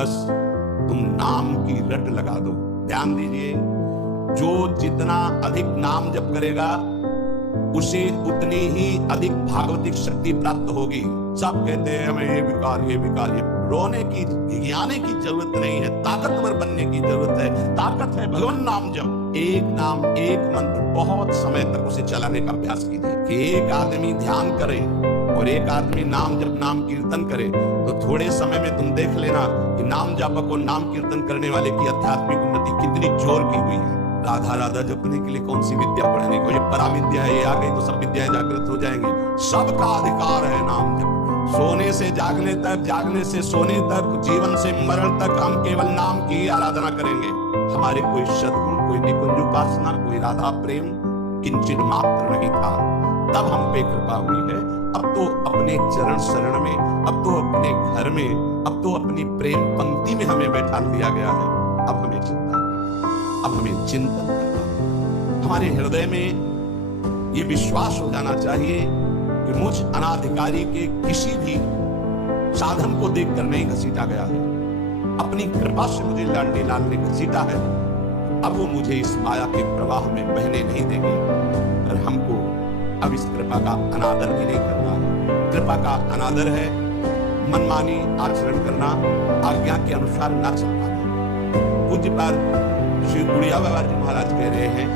बस तुम नाम की रट लगा दो। ध्यान दीजिए, जो जितना अधिक नाम जप करेगा उसे उतनी ही अधिक भागवतिक शक्ति प्राप्त होगी। सब कहते हैं हमें ये विकार ये विकार, ये रोने की गियाने की जरूरत नहीं है, ताकतवर बनने की जरूरत है। ताकत है भगवान नाम जप। एक नाम एक मंत्र बहुत समय तक उसे चलाने का अभ्यास कीजिए। कि एक आदमी ध्यान करे और एक आदमी नाम जप नाम कीर्तन करे तो थोड़े समय में तुम देख लेना कि नाम जापक और नाम कीर्तन करने वाले की आध्यात्मिक उन्नति कितनी जोर की हुई है। राधा राधा जपने के लिए कौन सी विद्या पढ़ने को, ये पराविद्या है, ये आ गई तो सब विद्याएं जागृत हो जाएंगी। सबका अधिकार है नाम जप। सोने से जागने तक, जागने से सोने तक, जीवन से मरण तक हम केवल नाम की आराधना करेंगे। हमारे कोई सद्गुण, कोई निकुंज उपासना, कोई राधा प्रेम किंचित मात्र नहीं था, तब हम पे कृपा हुई है। अब तो अपने चरण शरण में, अब तो अपने घर में, अब तो अपनी प्रेम पंक्ति में हमें बैठा दिया गया है। अब हमें चिंता, अब हमें चिंतन करना, हमारे हृदय में ये विश्वास हो जाना चाहिए कि मुझ अनाधिकारी के किसी भी साधन को देखकर नहीं घसीटा गया है। अपनी कृपा से मुझे लाडली लाल ने घसीटा है। अब वो मुझे इस माया के प्रवाह में बहने नहीं देंगे। और हमको अब इस कृपा का अनादर भी नहीं करना है। कृपा का अनादर है मनमानी आचरण करना, आज्ञा के अनुसार ना चल पाना। पूज्य पाद श्री गुड़िया बाबा जी महाराज कह रहे हैं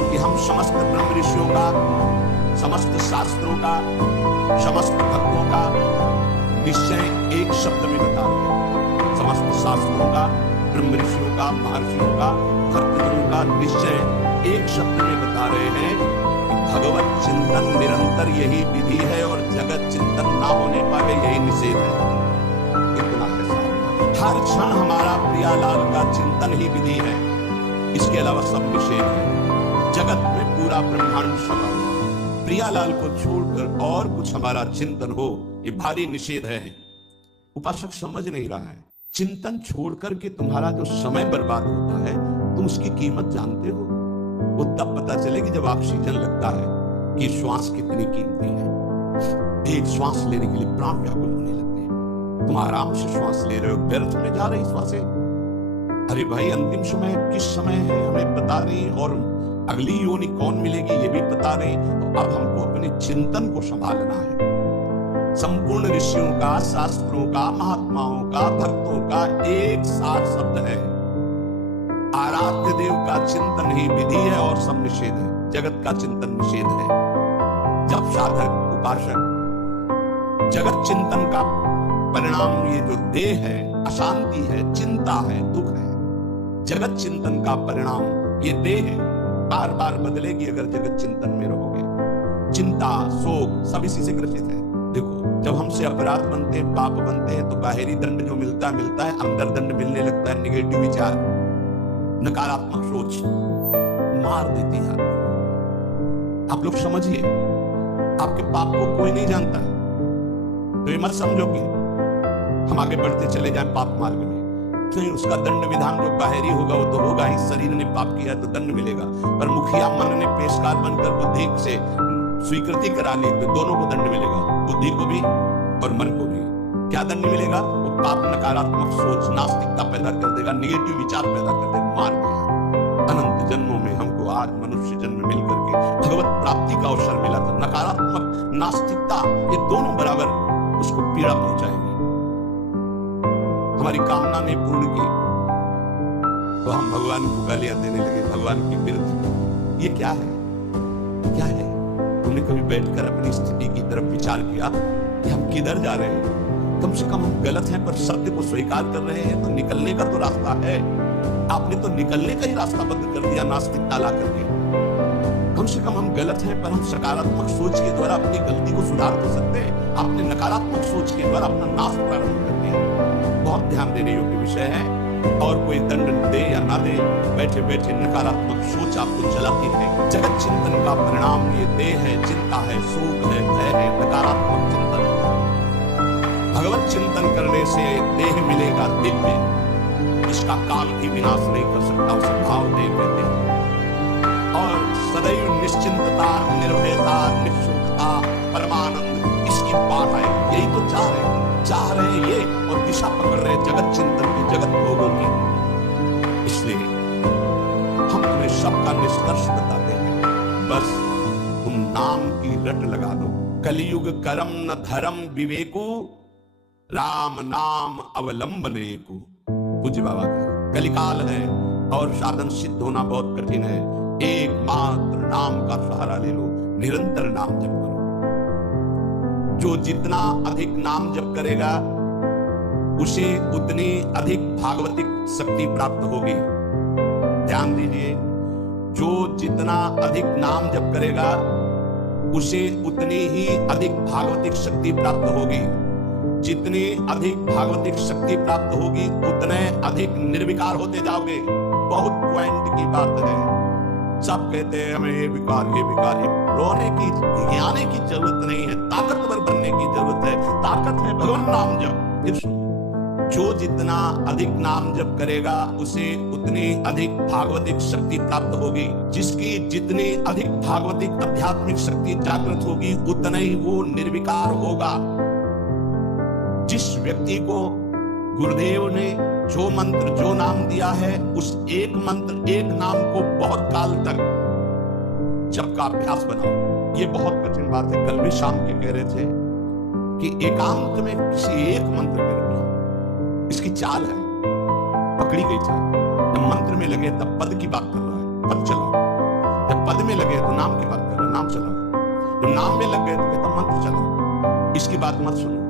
कि हम समस्त ब्रह्म ऋषियों का, समस्त शास्त्रों का, समस्त भक्तों का निश्चय एक शब्द में बता रहे हैं। समस्त शास्त्रों का, ब्रह्म ऋषियों का, महर्षियों का, भक्तजनों का निश्चय एक शब्द में बता रहे हैं कि भगवत चिंतन निरंतर यही विधि है और जगत चिंतन ना होने पावे यही निषेध है। इतना है साहब। हर क्षण हमारा प्रियालाल का चिंतन ही विधि है, इसके अलावा सब निषेध है। जगत में पूरा ब्रह्मांड सभा, प्रियालाल को छोड़कर और कुछ हमारा चिंतन हो, ये भारी निषेध है। उपासक समझ नहीं रहा है। चिंतन छोड़कर के तुम्हारा जो समय बर्बाद होता है, तुम उसकी कीमत जानते हो? वो तब पता चलेगी जब ऑक्सीजन लगता है कि श्वास कितनी कीमती है। एक श्वास लेने के लिए प्राण व्याकुल होने लगते हैं। तुम आराम से श्वास ले रहे हो, व्यर्थ में जा रही श्वासें। अरे भाई, अंतिम समय किस समय है हमें पता नहीं, और अगली योनि कौन मिलेगी ये भी पता नहीं। तो अब हमको अपने चिंतन को संभालना है। संपूर्ण ऋषियों का, शास्त्रों का, महात्माओं का, भक्तों का एक साथ शब्द है, आराध्य देव का चिंतन ही विधि है और सब निषेध है। जगत का चिंतन निषेध है। जब साधक उपासक जगत चिंतन का परिणाम ये जो देह है, अशांति है, चिंता है, दुख है, जगत चिंतन का परिणाम ये देह है, बार बार बदलेगी अगर जगत चिंतन में रहोगे। चिंता, शोक सब इसी से ग्रसित है। देखो, जब हमसे अपराध बनते हैं, पाप बनते हैं, तो बाहरी दंड जो मिलता है, अंदर दंड मिलने लगता है। निगेटिव विचार, नकारात्मक सोच मार देती है आदमी। आप लोग समझिए, आपके पाप को कोई नहीं जानता है, तो ये मत समझो कि हम आगे बढ़ते चले जाएं पाप मार्ग में। तो उसका दंड विधान जो बाहरी होगा वो तो होगा ही। शरीर ने पाप किया तो दंड मिलेगा, पर मुखिया मन ने पेशकार बनकर बुद्धि से स्वीकृति करा ली तो दोनों को दंड मिलेगा, बुद्धि को भी और मन को भी। क्या दंड मिलेगा? वो पाप नकारात्मक सोच, नास्तिकता पैदा कर देगा, निगेटिव विचार पैदा कर देगा, मार देगा। अनंत जन्मों में हमको आज मनुष्य जन्म मिल करके भगवत प्राप्ति का अवसर मिला था। नकारात्मक, नास्तिकता, ये दोनों बराबर उसको पीड़ा पहुंचाएगी। हमारी कामना ने पूर्ण की तो हम भगवान को गालियां देने लगे, भगवान की विरुद्ध। ये क्या है? क्या है? तुमने कभी बैठकर अपनी स्थिति की तरफ विचार किया कि हम किधर जा रहे हैं? कम से कम हम गलत हैं पर सत्य को स्वीकार कर रहे हैं, तो निकलने का तो रास्ता है। आपने तो निकलने का ही रास्ता बंद कर दिया नास्तिकता ला करके। कम से कम हम गलत हैं पर हम सकारात्मक सोच के द्वारा अपनी गलती को सुधार तो सकते हैं। आपने नकारात्मक सोच के द्वारा अपना नाश प्रारंभ कर दिया। बहुत ध्यान देने योग्य विषय है। और कोई दंड दे या ना दे, बैठे बैठे नकारात्मक सोच आपको जलाती है। जगत चिंतन का परिणाम ये देह है, चिंता है, शोक है, भय है, नकारात्मक चिंतन। भगवत चिंतन करने से देह मिलेगा दिव्य, इसका काल भी विनाश नहीं कर सकता, उसे भाव देह कहते हैं। और सदैव निश्चिंतता, निर्भयता, निःशुल्कता, परमानंद, इसकी बात है। यही तो चाह रहे ये, और दिशा पकड़ रहे जगत चिंतन की कलियुग करम न धर्म विवेकु, राम नाम अवलंबने को। पूज्य बाबा का कलिकाल है और साधन सिद्ध होना बहुत कठिन है। एकमात्र नाम का सहारा ले लो, निरंतर नाम जप करो। जो जितना अधिक नाम जप करेगा उसे उतनी अधिक भागवतिक शक्ति प्राप्त होगी। ध्यान दीजिए, जो जितना अधिक नाम जप करेगा उसे उतनी ही अधिक भागवतिक शक्ति प्राप्त होगी। जितनी अधिक भागवतिक शक्ति प्राप्त होगी उतने अधिक निर्विकार होते जाओगे। बहुत पॉइंट की बात है। सब कहते हैं हमें ये विकार ये विकार, ये रोने की गियाने की जरूरत नहीं है, ताकतवर बनने की जरूरत है। ताकत है भगवान नाम जप। फिर सुनो, जो जितना अधिक नाम जप करेगा उसे उतनी अधिक भागवतिक शक्ति प्राप्त होगी। जिसकी जितनी अधिक भागवतिक आध्यात्मिक शक्ति जागृत होगी उतना ही वो निर्विकार होगा। जिस व्यक्ति को गुरुदेव ने जो मंत्र जो नाम दिया है उस एक मंत्र एक नाम को बहुत काल तक जप का अभ्यास बनाओ। ये बहुत कठिन बात है। कल भी शाम के कह रहे थे कि एकांत में किसी एक मंत्र में रखना, इसकी चाल है, पकड़ी गई चाल। जब मंत्र में लगे तब पद की बात कर रहा है, पद चलाओ। जब पद में लगे तो नाम की बात कर रहा है, नाम चलाओ। जब नाम में लग गए तो कहता मंत्र चलाओ। इसकी बात मत सुनो।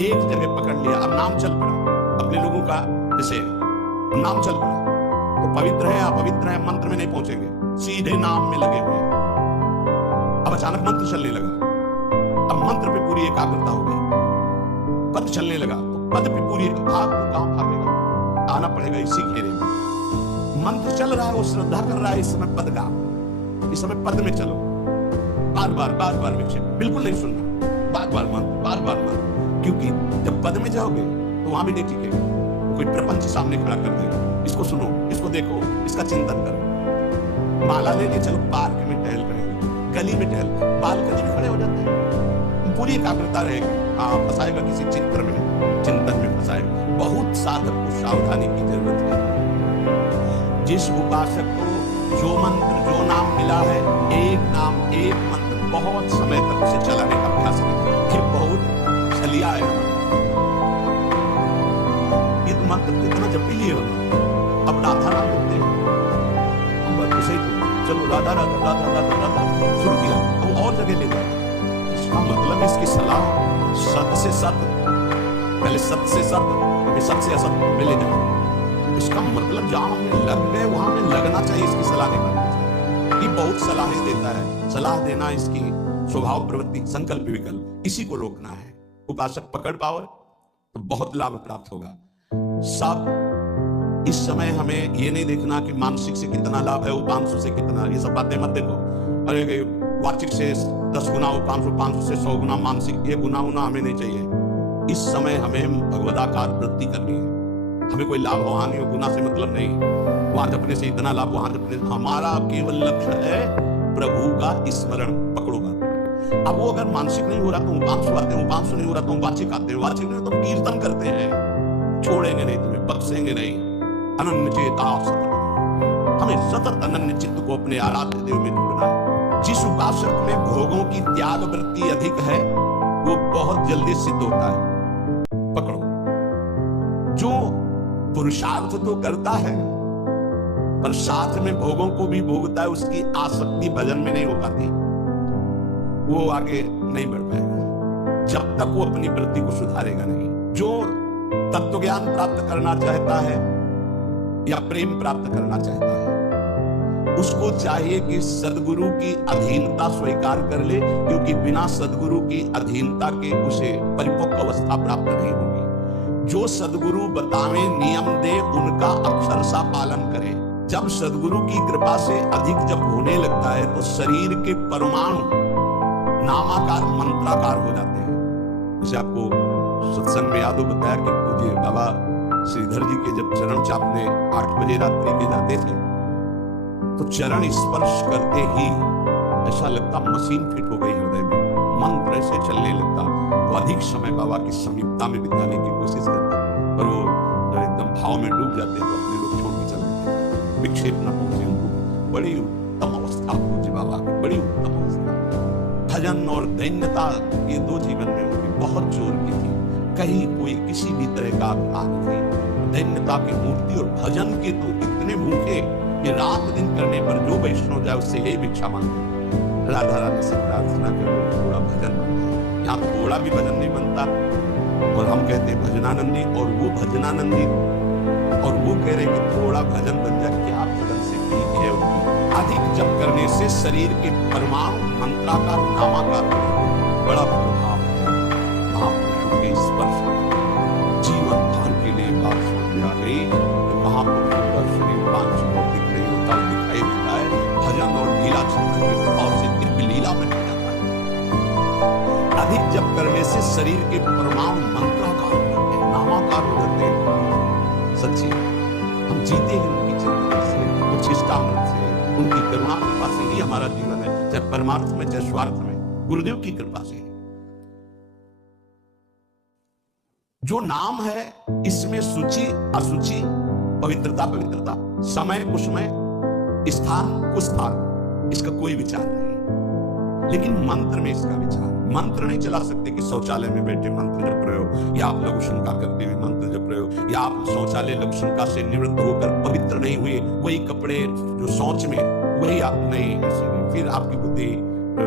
एक जगह पकड़ लिया, अब नाम चल पड़ा। अपने लोगों का जैसे नाम चल पड़ा तो पवित्र है अपवित्र है मंत्र में नहीं पहुंचेंगे, सीधे नाम में लगे हुए। अब अचानक मंत्र चलने लगा, अब मंत्र पे पूरी एकाग्रता हो गई। पद चलने लगा तो पद पे पूरी भाग तो कहां भागेगा, आना पड़ेगा इसी घेरे में। मंत्र चल रहा है, वो श्रद्धा कर रहा है इस समय पद का, इस समय पद में चलो। बार बार विक्षेप बिल्कुल नहीं सुनना, बार बार मंत्र, क्योंकि जब पद में जाओगे तो वहां भी नहीं टिकेगा। कोई प्रपंच सामने खड़ा कर देगा, इसको सुनो, इसको देखो, इसका चिंतन करो। माला लेने चलो, पार्क में टहल रहे, गली में टहल, बालकनी में खड़े हो जाते हैं, पूरी एकाग्रता रहेगी। हाँ, फंसाएगा किसी चिंतन में फंसाएगा। बहुत साधक को सावधानी की जरूरत है। जिस उपासक को जो मंत्र जो नाम मिला है, एक नाम एक मंत्र बहुत समय तक उसे चलाने का अभ्यास कीजिए। फिर बहुत छलिया है ये तो मंत्र कितना जपी लिए हो। अब राधा राम बोलते हैं, चलो राधा राधा राधा राधा राधा शुरू किया, अब और जगह ले गए। इसका मतलब इसकी सलाह सत से सत, पहले सत से सत, फिर सत से असत में ले जाओ। इसका मतलब जहां हमें लग गए वहां हमें लगना चाहिए, इसकी सलाह नहीं करनी चाहिए। ये बहुत सलाहें देता है, सलाह देना इसकी स्वभाव प्रवृत्ति संकल्प विकल्प, इसी को रोकना है। उपासक पकड़ पाओ तो बहुत लाभ प्राप्त होगा। सब इस समय हमें ये नहीं देखना कि मानसिक से कितना लाभ है, उपांशु से कितना, ये सब बातें मत देखो। अरे वाचिक से 10 गुना उपांशु, 500 से 100 गुना मानसिक, ये गुना हमें नहीं चाहिए। इस समय हमें भगवदाकार वृत्ति करनी है। हमें कोई लाभ वहां नहीं हो, गुना से मतलब नहीं, वहां जपने से इतना लाभ, वहां जपने से। हमारा केवल लक्ष्य है प्रभु का स्मरण। पकड़ो बात। अब वो अगर मानसिक नहीं हो रहा तो उपांशु आते हैं, उपांशु नहीं हो रहा तो वाचिक आते हैं, वाचिक नहीं तो कीर्तन करते हैं। छोड़ेंगे नहीं, तुम्हें बख्शेंगे नहीं। अनन्य चेता सतत, हमें सतत अनन्य चित्त को अपने आराध्य देव में ढूंढना है। जिस उपासक में भोगों की त्याग वृत्ति अधिक है वो बहुत जल्दी सिद्ध होता है। पकड़ो, जो पुरुषार्थ तो करता है पर साथ में भोगों को भी भोगता है, उसकी आसक्ति भजन में नहीं हो पाती, वो आगे नहीं बढ़ पाएगा जब तक वो अपनी वृत्ति को सुधारेगा नहीं। जो तत्व ज्ञान प्राप्त करना चाहता है या प्रेम प्राप्त करना चाहता है, उसको चाहिए कि सदगुरु की अधीनता स्वीकार कर ले, क्योंकि बिना सदगुरु की अधीनता के उसे परिपक्व अवस्था प्राप्त नहीं होगी। जो सदगुरु बतावे नियम दे उनका अक्षरशः पालन करे। जब सदगुरु की कृपा से अधिक जब होने लगता है तो शरीर के परमाणु नामाकार मंत्राकार हो जाते हैं। जैसे आपको सत्संग में याद हो बताया कि पूज्य बाबा श्रीधर जी के जब चरण चापने 8 बजे रात्रि के जाते थे तो चरण स्पर्श करते ही ऐसा लगता मशीन फिट हो गई हृदय में, मंत्र ऐसे चलने लगता। तो अधिक समय बाबा की समीपता में बिताने की कोशिश करते, पर वो जब एकदम भाव में डूब जाते तो अपने लोग छोड़ के चले जाते, विक्षेप न पहुंचे उनको। बड़ी उत्तम अवस्था पूज्य बाबा की, बड़ी उत्तम अवस्था। भजन और दैन्यता, ये दो जीवन में उनकी बहुत जोर की थी। कहीं कोई किसी भी तरह का अपराध नहीं। दैन्यता की मूर्ति और भजन के तो इतने भूखे कि रात दिन करने पर जो वैष्णव जाए उससे यही भिक्षा मांगे, राधा रानी से प्रार्थना करो थोड़ा भजन बन जाए। यहाँ थोड़ा भी भजन नहीं बनता और हम कहते हैं भजनानंदी, और वो भजनानंदी और वो कह रहे कि थोड़ा भजन बन जाए। क्या भजन से ठीक है उनकी। अधिक जप करने से शरीर के परमाणु मंत्राकार नामाकार बड़ा प्रभाव है। महापुरुषों के स्पर्श जीवन दान के लिए बात समझ आ गई कि महापुरुषों का शरीर पांच भौतिक नहीं होता, दिखाई देता है भजन और लीला चिंतन के प्रभाव से दिव्य लीला में हो जाता है। अधिक जप करने से शरीर के परमाणु मंत्राकार नामाकार हो जाते हैं। सच्ची हम जीते हैं उनकी चिंतन से, उच्छिष्टामृत से, उनकी करुणा कृपा से ही हमारा जीवन है, चाहे परमार्थ में चाहे स्वार्थ में, गुरुदेव की कृपा से। जो नाम है इसमें सूची असुचि, पवित्रता पवित्रता, समय कुसमय, स्थान कुस्थान, इसका कोई विचार नहीं। लेकिन मंत्र में इसका विचार, मंत्र नहीं चला सकते कि शौचालय में बैठे मंत्र जप रहे हो, या आप लघु शंका करते हुए मंत्र जप रहे हो, या आप शौचालय लघु शंका से निवृत्त होकर पवित्र नहीं हुए, वही कपड़े जो शौच में वही आप नहीं, ऐसे नहीं, फिर आपकी बुद्धि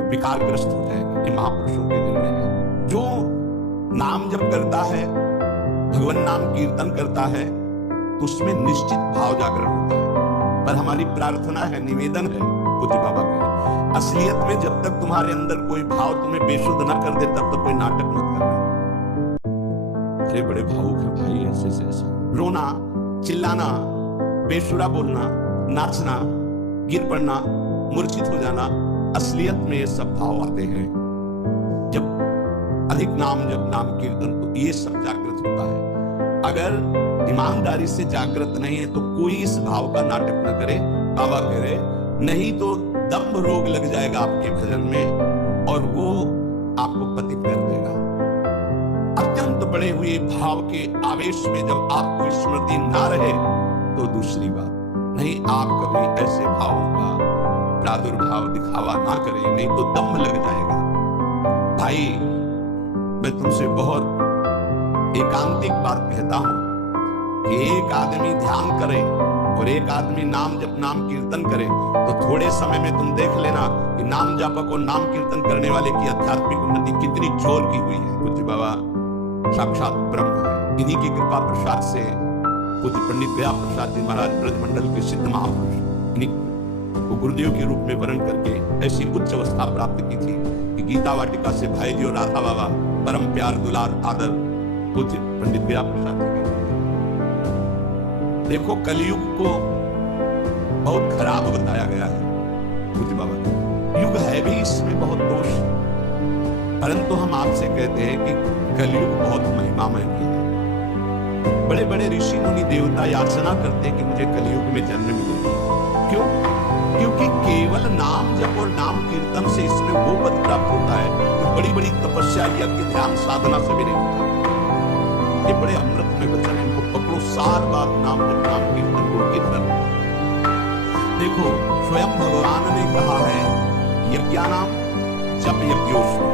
विकारग्रस्त हो जाएगी। ये महापुरुषों के निर्णय है। जो नाम जप करता है, भगवान नाम कीर्तन करता है, तो उसमें निश्चित भाव जागरण होता है। पर हमारी प्रार्थना है, निवेदन है पूज्य बाबा के, असलियत में जब तक तुम्हारे अंदर कोई भाव तुम्हें बेशुद्ध ना कर दे तब तक कोई नाटक मत करना। अरे बड़े भावुक है भाई, ऐसे ऐसे रोना, चिल्लाना, बेसुरा बोलना, नाचना, गिर पड़ना, मूर्छित हो जाना, असलियत में ये सब भाव आते हैं जब अधिक नाम जब नाम कीर्तन, तो ये सब जागृत होता है। अगर ईमानदारी से जागृत नहीं है तो कोई इस भाव का नाटक न करे, बाबा कह रहे, नहीं तो दम्भ रोग लग जाएगा आपके भजन में और वो आपको पतित कर देगा। अत्यंत बड़े हुए भाव के आवेश में जब आपको स्मृति ना रहे तो दूसरी बात नहीं, आप कभी ऐसे भावों का प्रादुर्भाव दिखावा ना करें, नहीं तो दम्भ लग जाएगा। भाई मैं तुमसे बहुत एकांतिक बात कहता हूं कि एक आदमी ध्यान करे और एक आदमी नाम जप नाम कीर्तन करे तो थोड़े समय में तुम देख लेना कि नाम जापक और नाम कीर्तन करने वाले की आध्यात्मिक उन्नति कितनी जोर की हुई है। पूज्य बाबा साक्षात ब्रह्म है, इन्हीं की कृपा प्रसाद से पूज्य पंडित दया प्रसाद जी महाराज ब्रजमंडल के सिद्ध महापुरुष, इन्हीं को गुरुदेव के रूप में वर्ण करके ऐसी उच्च अवस्था प्राप्त की थी कि गीता वाटिका से भाई जी और राधा बाबा परम प्यार दुलार आदर पूज्य पंडित दया प्रसाद जी। देखो कलयुग को बहुत खराब बताया गया है पूज्य बाबा, युग है भी इसमें बहुत दोष, परंतु हम आपसे कहते हैं कि कलयुग बहुत महिमामय भी है। बड़े बड़े ऋषि मुनि देवता याचना करते हैं कि मुझे कलयुग में जन्म मिले। क्यों? क्योंकि केवल नाम जप और नाम कीर्तन से इसमें वो पद प्राप्त होता है तो बड़ी बड़ी तपस्या यज्ञ ध्यान साधना से भी नहीं होता। ये बड़े अमृत में वचन है, इनको पकड़ो, सार बात नाम जप नाम कीर्तन को कीर्तन। देखो स्वयं भगवान ने कहा है यज्ञानाम जप यज्ञोस्मि,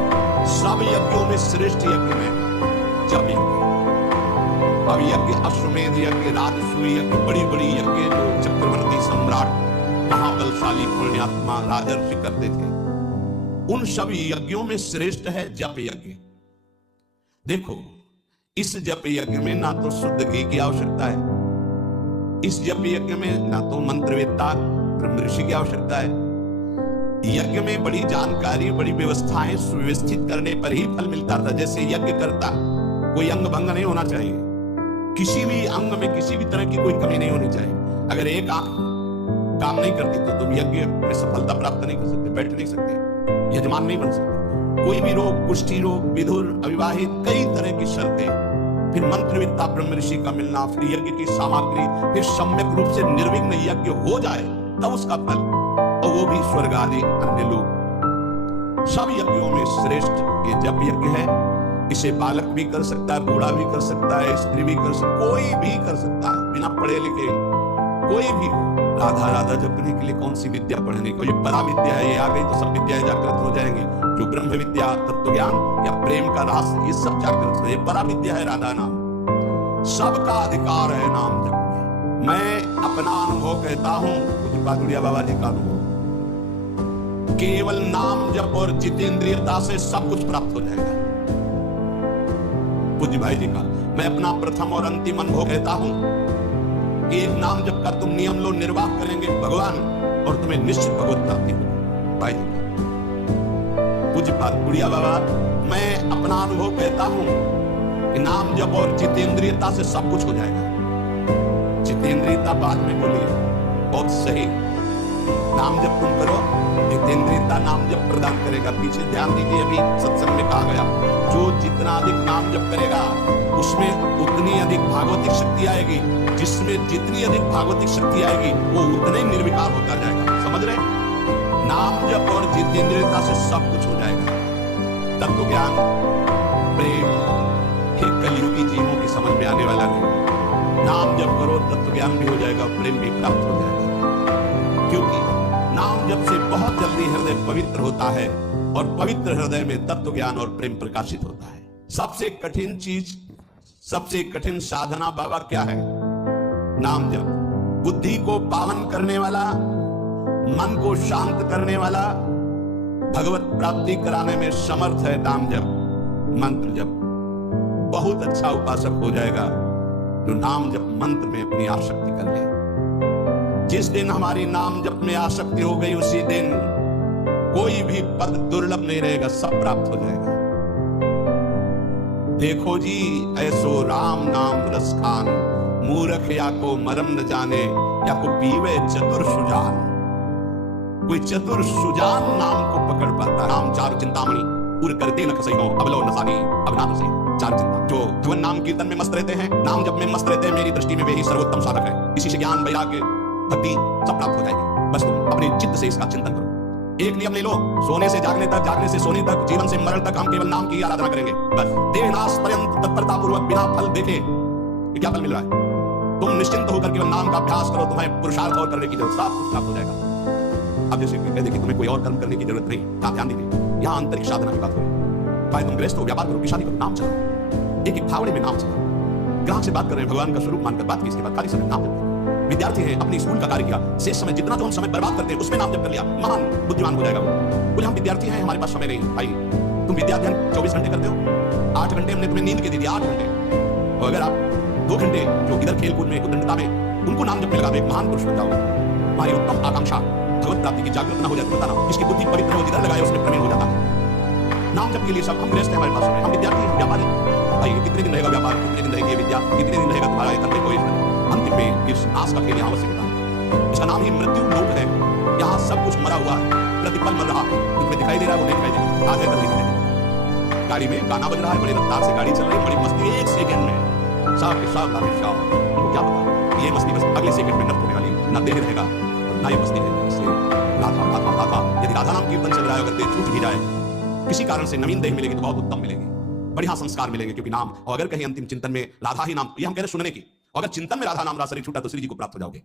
सब यज्ञों में श्रेष्ठ यज्ञ में जप यज्ञ। अब यज्ञ अश्वमेध यज्ञ, राजसूय यज्ञ, बड़ी बड़ी यज्ञ जो चक्रवर्ती सम्राट महाबलशाली पुण्यात्मा राजर्षि करते थे, उन सब यज्ञों में श्रेष्ठ है जप यज्ञ। देखो इस जप यज्ञ में ना तो शुद्ध घी की आवश्यकता है, इस जप यज्ञ में ना तो मंत्रवेत्ता ब्रह्म ऋषि की आवश्यकता है। यज्ञ में बड़ी जानकारी, बड़ी व्यवस्थाएं सुव्यवस्थित करने पर ही फल मिलता था। जैसे यज्ञ करता, कोई अंग भंग नहीं होना चाहिए, किसी भी अंग में किसी भी तरह की कोई कमी नहीं होनी चाहिए। अगर एक आंख काम नहीं करती तो तुम यज्ञ में सफलता प्राप्त नहीं कर सकते, बैठ नहीं सकते, यजमान नहीं बन सकते। कोई भी रोग, कुष्ठी रोग, विधुर, अविवाहित, कई तरह की शर्तें, फिर मंत्रविद्ता ब्रह्म ऋषि का मिलना, फिर यज्ञ की सामग्री, फिर सम्यक रूप से निर्विघ्न यज्ञ हो जाए तब उसका फल, और वो भी स्वर्ग आदि अन्य लोग। सब यज्ञों में श्रेष्ठ ये जप यज्ञ है। इसे बालक भी कर सकता है, बूढ़ा भी कर सकता है, स्त्री भी कर सकता है, कोई भी कर सकता है, बिना पढ़े लिखे कोई भी। राधा राधा जपने के लिए कौन सी विद्या पढ़ने को, ये परा विद्या है, ये आ गई तो सब विद्याएं जागृत हो जाएंगी। जो ब्रह्म विद्या, तत्व ज्ञान या प्रेम का रहस्य, ये सब जागृत है। परा विद्या है राधा नाम, सबका अधिकार है नाम जप में। मैं अपना अनुभव कहता हूं, कुछ पातुड़िया बाबा जी का अनुभव, केवल नाम जप और जितेंद्रियता से सब कुछ प्राप्त हो जाएगा। पूज्य भाई जी का मैं अपना प्रथम और अंतिम अनुभव कहता हूं कि एक नाम जप का तुम नियम लो, निर्वाह करेंगे भगवान और तुम्हें निश्चित भगवत प्राप्ति होगी। भाई जी का पूज्य पातुड़िया बाबा, मैं अपना अनुभव कहता हूं कि नाम जप और जितेंद्रियता से सब कुछ हो जाएगा। जितेंद्रियता बाद में बोलिए, बहुत सही। नाम जप तुम करो, जितेंद्रियता नाम जप प्रदान करेगा। पीछे ध्यान दीजिए, अभी सत्संग में कहा गया, जो जितना अधिक नाम जप करेगा उसमें उतनी अधिक भागवतिक शक्ति आएगी। जिसमें जितनी अधिक भागवतिक शक्ति आएगी वो उतने निर्विकार होता जाएगा। समझ रहे? नाम जप और जितेंद्रियता से सब कुछ हो जाएगा। तत्व ज्ञान, प्रेम, फिर कलयुगी जीवों की समझ में आने वाला नहीं। नाम जप करो, तत्व ज्ञान भी हो जाएगा, प्रेम भी प्राप्त हो जाएगा। क्योंकि नाम जप से बहुत जल्दी हृदय पवित्र होता है और पवित्र हृदय में तत्व ज्ञान और प्रेम प्रकाशित होता है। सबसे कठिन चीज, सबसे कठिन साधना बाबा क्या है? नाम जप। बुद्धि को पावन करने वाला, मन को शांत करने वाला, भगवत प्राप्ति कराने में समर्थ है नाम जप, मंत्र जप। बहुत अच्छा उपासक हो जाएगा जो नाम जप मंत्र में अपनी आसक्ति कर ले। जिस दिन हमारी नाम जप में आसक्ति हो गई, उसी दिन कोई भी पद दुर्लभ नहीं रहेगा, सब प्राप्त हो जाएगा। देखो जी, ऐसो राम नाम रस खान, मूर्ख या को मरम न जाने, या को पीवे चतुर सुजान। कोई चतुर सुजान नाम को पकड़ पाता। नाम चार चिंतामणि, उर करते न खसई हो, अबलो नसानी अब ना नसी। चार चिंता, जो भगवान नाम कीर्तन में मस्त रहते हैं, नाम जप में मस्त रहते हैं, मेरी दृष्टि में वे ही सर्वोत्तम साधक है। इसी से ज्ञान, वैराग्य, भक्ति सब प्राप्त हो जाएगी। बस तुम अपने चित्त से इसका चिंतन करो। एक नियम ले लो, सोने से जागने तक, जागने से सोने तक, जीवन से मरण तक हम केवल नाम की आराधना करेंगे। बस देहनाश पर्यंत तत्परता पूर्वक बिना फल देखे। क्या फल मिल रहा है? तुम निश्चिंत होकर केवल नाम का अभ्यास करो, तुम्हें पुरुषार्थ और करने की जरूरत, सब कुछ प्राप्त हो जाएगा। अब जैसे कहते कि तुम्हें कोई और कर्म करने की जरूरत नहीं, आप ध्यान दीजिए, यहाँ आंतरिक साधना की बात हो रही। भाई तुम गृहस्थ हो, व्यापार करो, शादी करो, नाम चलाओ। एक फावड़े में नाम चलाओ। ग्राहक से बात कर रहे हैं, भगवान का स्वरूप मानकर बात की, इसके बाद खाली समय नाम जप। विद्यार्थी हैं, अपने स्कूल का कार्य किया, शेष समय जितना जो हम समय बर्बाद करते हैं उसमें नाम जप कर लिया, महान बुद्धिमान हो जाएगा वो। बोले हम विद्यार्थी हैं, हमारे पास समय नहीं। भाई तुम विद्या अध्ययन 24 घंटे करते हो, 8 घंटे हमने तुम्हें नींद के दे दिया, 8 घंटे। और अगर आप 2 घंटे जो इधर खेलकूद में, उद्दंडता में, उनको नाम जप में लगा, एक महान पुरुष बन जाओगे। हमारी उत्तम आकांक्षा भगवत प्राप्ति की जागृत न हो जाए तो बताना, जिसकी बुद्धि पवित्र हो, जिधर लगाए उसमें प्रवीण हो जाता है। नाम जप के लिए सब हम गृहस्थ हैं, हमारे पास समय, हम विद्यार्थी हैं, व्यापारी। भाई कितने दिन रहेगा व्यापार, कितने दिन रहेगी विद्या, कितने दिन रहेगा तुम्हारा ये धर्म, कोई अंतिम में इस नाश का खेल यहाँ अवश्य होता है। इसका नाम ही मृत्यु लोक है। यहाँ सब कुछ मरा हुआ है, प्रतिपल मर रहा, तुम्हें दिखाई दे रहा है, वो नहीं दिखाई दे रहा, आगे कर नहीं। गाड़ी में गाना बज रहा है, बड़ी रफ्तार से गाड़ी चल रही है, बड़ी मस्ती, 1 सेकंड में साहब के साथ लाभ शाह, उनको क्या पता ये मस्ती बस अगले सेकंड में नष्ट होने वाली, ना देह रहेगा और ना ये मस्ती रहेगी। इसलिए राधा राधा राधा, यदि राधा नाम कीर्तन चल रहा है, अगर देह छूट भी जाए किसी कारण से, नवीन देह मिलेगी तो बहुत उत्तम मिलेगी, बढ़िया संस्कार मिलेंगे। क्योंकि नाम, और अगर कहीं अंतिम चिंतन में राधा ही नाम, ये हम कह रहे सुनने की, अगर चिंतन में राधा नाम, रासरी छूटा तो श्री जी को प्राप्त हो जाओगे।